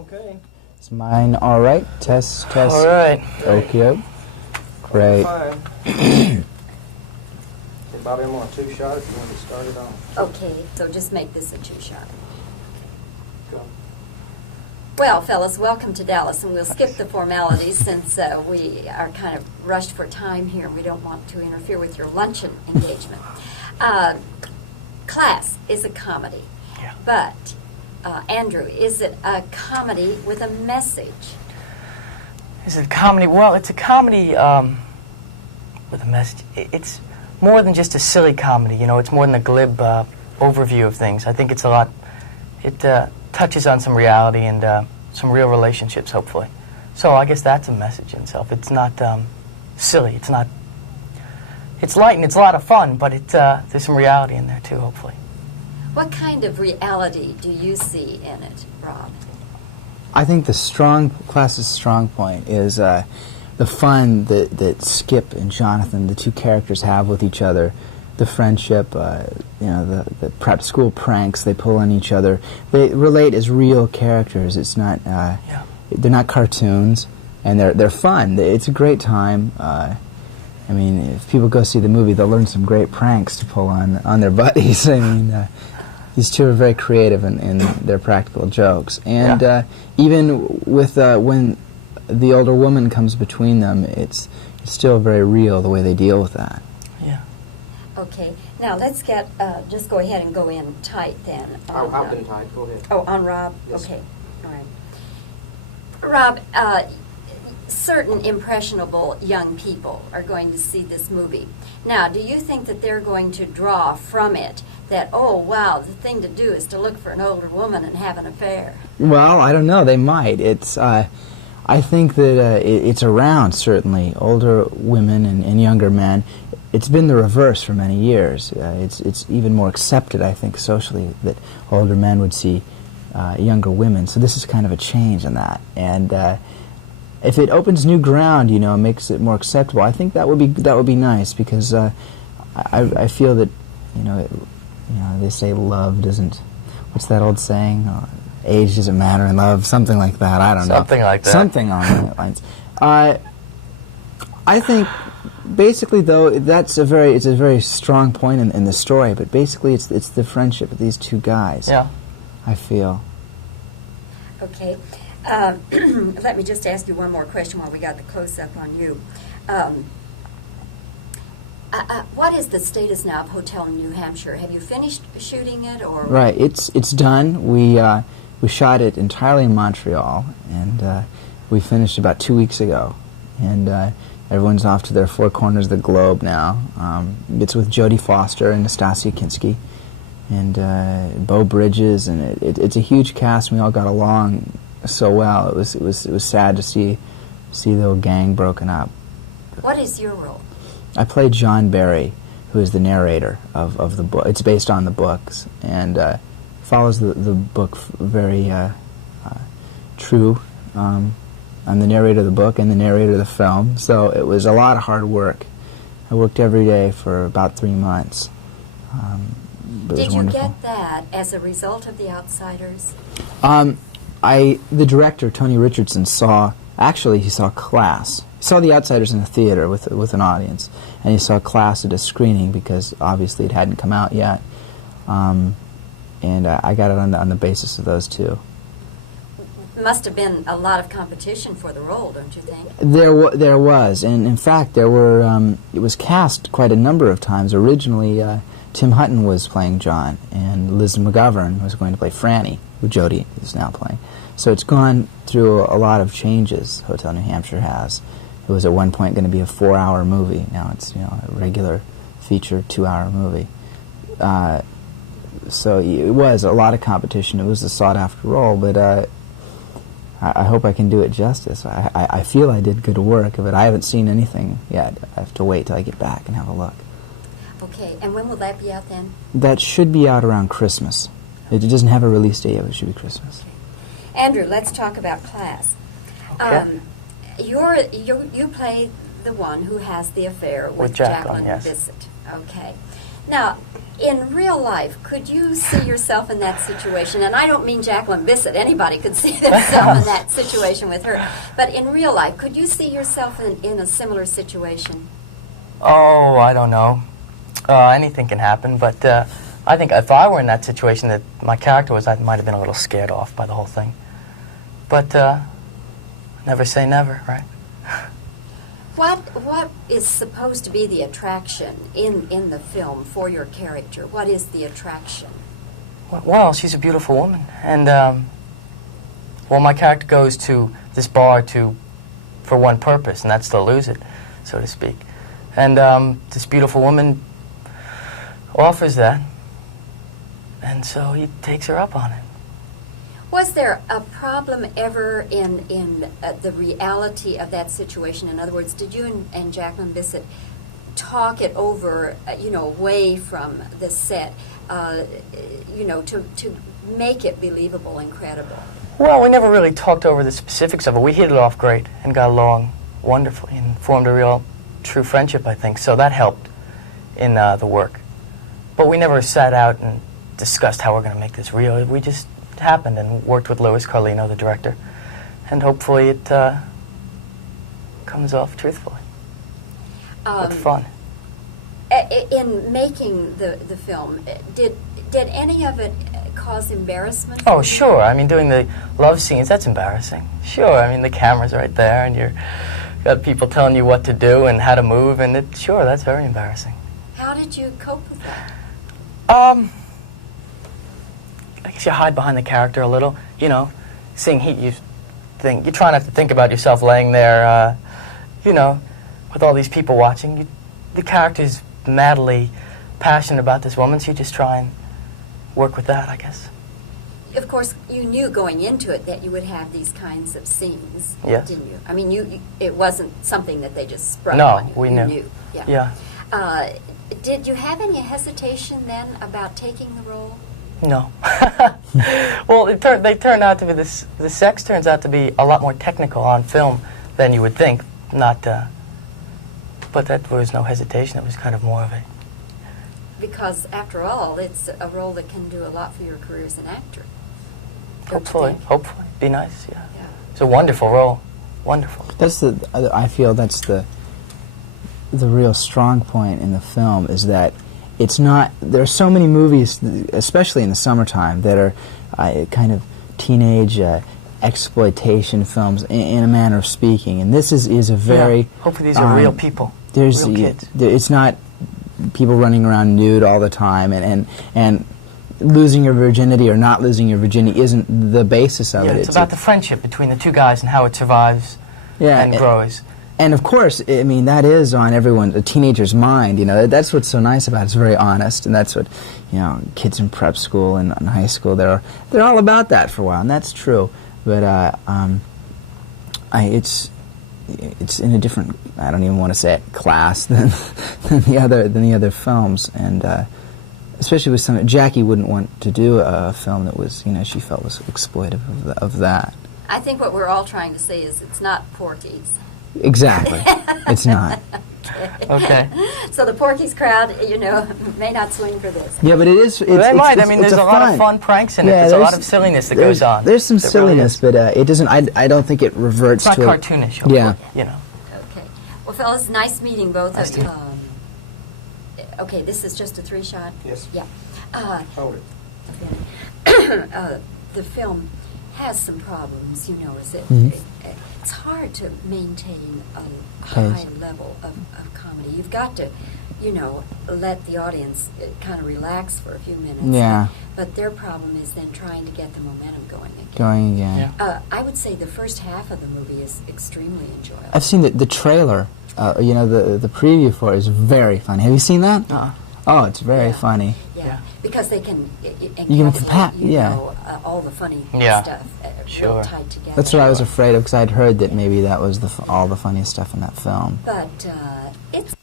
Okay. Is mine all right? Test, test. All right. Okay. Great. Fine. Hey, Bobby, I'm on a two-shot if you want to get started on. Okay, so just make this a two-shot. Go. Well, fellas, welcome to Dallas, and we'll skip the formalities since we are kind of rushed for time here. We don't want to interfere with your luncheon engagement. Class is a comedy, Yeah. but Andrew, is it a comedy with a message? Is it a comedy? Well, it's a comedy with a message. It's more than just a silly comedy, you know. It's more than a glib overview of things. I think it's a lot. It touches on some reality and some real relationships, hopefully. So I guess that's a message in itself. It's not silly. It's not. It's light and it's a lot of fun, but there's some reality in there too, hopefully. What kind of reality do you see in it, Rob? I think the class's strong point is the fun that Skip and Jonathan, the two characters, have with each other, the friendship, you know, the prep school pranks they pull on each other. They relate as real characters. It's not they're not cartoons, and they're fun. It's a great time. I mean, if people go see the movie, they'll learn some great pranks to pull on their buddies. I mean, these two are very creative in their practical jokes. And even with when the older woman comes between them, it's still very real the way they deal with that. Yeah. Okay, now let's get, just go ahead and go in tight then. I've been tight. Go ahead. Oh, on Rob? Yes. Okay, all right. Rob, certain impressionable young people are going to see this movie. Now, do you think that they're going to draw from it that, oh, wow, the thing to do is to look for an older woman and have an affair? Well, I don't know. They might. It's. I think that it's around, certainly, older women and younger men. It's been the reverse for many years. It's even more accepted, I think, socially, that older men would see younger women. So this is kind of a change in that. And if it opens new ground, you know, makes it more acceptable, I think that would be nice, because I feel that, you know, they say love doesn't. What's that old saying? Age doesn't matter in love. Something like that. I don't know. Something like that. Something on that lines. I think basically, though, it's a very strong point in the story. But basically, it's the friendship of these two guys. Yeah. I feel. Okay. Let me just ask you one more question while we got the close-up on you. What is the status now of Hotel New Hampshire? Have you finished shooting it, or? Right, it's done. We shot it entirely in Montreal, and we finished about 2 weeks ago. And everyone's off to their four corners of the globe now. It's with Jodie Foster and Nastasia Kinski, and Beau Bridges, and it's a huge cast. And we all got along so well. It was sad to see the whole gang broken up. What is your role? I played John Barry, who is the narrator of the book. It's based on the books, and follows the book very true. I'm the narrator of the book and the narrator of the film, so it was a lot of hard work. I worked every day for about 3 months. Did you get that as a result of The Outsiders? The director, Tony Richardson, saw Class. He saw The Outsiders in the theater with an audience, and he saw Class at a screening because obviously it hadn't come out yet. And I got it on the basis of those two. Must have been a lot of competition for the role, don't you think? There was, and in fact there were. It was cast quite a number of times. Originally, Tim Hutton was playing John, and Liz McGovern was going to play Franny, who Jodie is now playing. So it's gone through a lot of changes. Hotel New Hampshire has. It was at one point going to be a 4-hour movie. Now it's a regular feature 2-hour movie. So it was a lot of competition. It was a sought-after role, but I hope I can do it justice. I feel I did good work, but I haven't seen anything yet. I have to wait till I get back and have a look. Okay, and when will that be out then? That should be out around Christmas. It doesn't have a release date yet, but it should be Christmas. Andrew, let's talk about Class. Okay. You play the one who has the affair with Jacqueline, Jacqueline yes. Bissett. Okay. Now, in real life, could you see yourself in that situation? And I don't mean Jacqueline Bisset. Anybody could see themselves in that situation with her. But in real life, could you see yourself in a similar situation? Oh, I don't know. Anything can happen, but I think if I were in that situation that my character was, I might have been a little scared off by the whole thing. But never say never, right? What is supposed to be the attraction in the film for your character? What is the attraction? Well, she's a beautiful woman, and well, my character goes to this bar for one purpose, and that's to lose it, so to speak. And this beautiful woman offers that, and so he takes her up on it. Was there a problem ever in the reality of that situation? In other words, did you and Jacqueline Bisset talk it over, away from the set, to make it believable and credible? Well, we never really talked over the specifics of it. We hit it off great and got along wonderfully and formed a real, true friendship, I think. So that helped in the work. But we never sat out and discussed how we're going to make this real. We just happened and worked with Louis Carlino, the director, and hopefully it comes off truthfully with fun. In making the film, did any of it cause embarrassment? Oh, sure. I mean, doing the love scenes, that's embarrassing. Sure. I mean, the camera's right there, and you're got people telling you what to do and how to move, and sure, that's very embarrassing. How did you cope with that? I guess you hide behind the character a little. Seeing heat, you try not to think about yourself laying there, with all these people watching. The character's madly passionate about this woman, so you just try and work with that, I guess. Of course, you knew going into it that you would have these kinds of scenes, yes. Didn't you? I mean, it wasn't something that they just sprung no, on you. We you knew. Yeah. Did you have any hesitation then about taking the role? No. Well, they turned out to be the sex turns out to be a lot more technical on film than you would think. But that was no hesitation. It was kind of more of a. Because after all, it's a role that can do a lot for your career as an actor. Hopefully, be nice. Yeah. It's a wonderful role. Wonderful. I feel that's the real strong point in the film is that. It's not. There are so many movies, especially in the summertime, that are kind of teenage exploitation films, in a manner of speaking. And this is a very. Yeah. Hopefully, these are real people. Real kids. It's not people running around nude all the time, and losing your virginity or not losing your virginity isn't the basis of it. It's about the friendship between the two guys and how it survives and grows. And of course, I mean, that is on a teenager's mind. That's what's so nice about it. It's very honest, and that's what, kids in prep school and in high school, they're all about that for a while, and that's true. But it's in a different, I don't even want to say it, class than the other films, and especially with some, Jackie wouldn't want to do a film that was, she felt was exploitive of that. I think what we're all trying to say is it's not Porky's. Exactly. It's not. Okay. So the Porky's crowd, may not swing for this. Yeah, but it is. They might. There's a lot of fun pranks in it. There's a lot of silliness that goes on. There's some silliness, but it doesn't. I don't think it reverts to. It's not cartoonish. Yeah. Okay. Well, fellas, nice meeting both of you. Okay, this is just a 3-shot. Yes. Yeah. Hold it. The film has some problems. Is it? Mm-hmm. It's hard to maintain a high level of comedy. You've got to, let the audience kind of relax for a few minutes. Yeah. But their problem is then trying to get the momentum going again. Yeah. I would say the first half of the movie is extremely enjoyable. I've seen the trailer. The preview for it is very funny. Have you seen that? Oh, it's very funny. Yeah, because they can encapsulate, all the funny stuff real tight together. That's what I was afraid of, because I'd heard that maybe that was all the funniest stuff in that film. But it's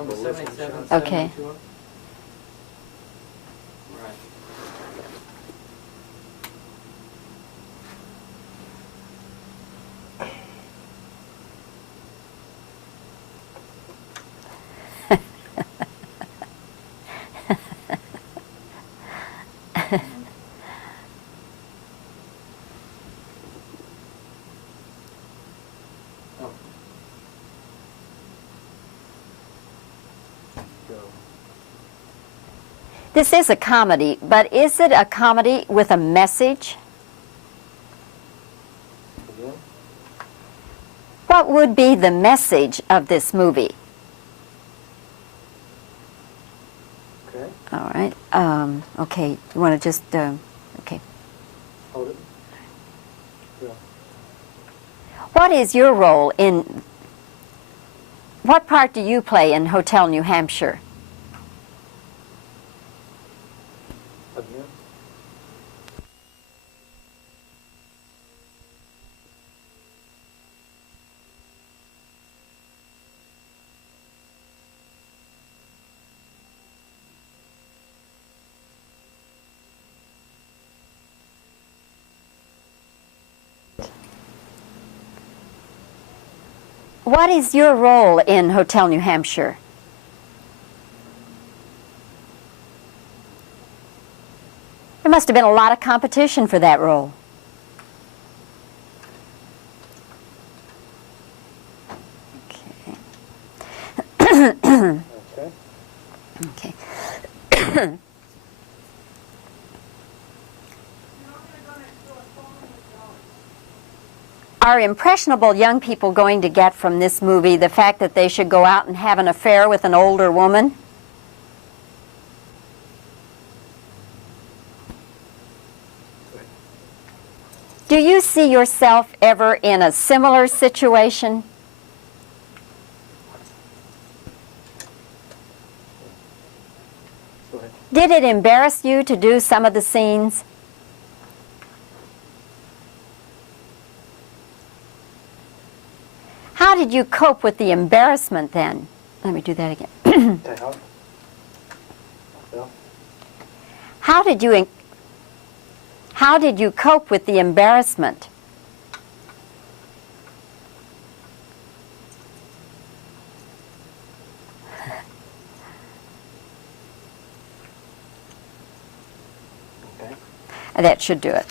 Number 77, Okay. 72. Right. Oh. Go. This is a comedy, but is it a comedy with a message? Again. What would be the message of this movie? Okay. All right. Okay. You want to just okay. Hold it. Yeah. What is your role in? What part do you play in Hotel New Hampshire? Again. What is your role in Hotel New Hampshire? There must have been a lot of competition for that role. Okay. Okay. Okay. Are impressionable young people going to get from this movie the fact that they should go out and have an affair with an older woman? Do you see yourself ever in a similar situation? Go ahead. Did it embarrass you to do some of the scenes? How did you cope with the embarrassment then? Let me do that again. Okay. Out. Yeah. How did you cope with the embarrassment? Okay. That should do it.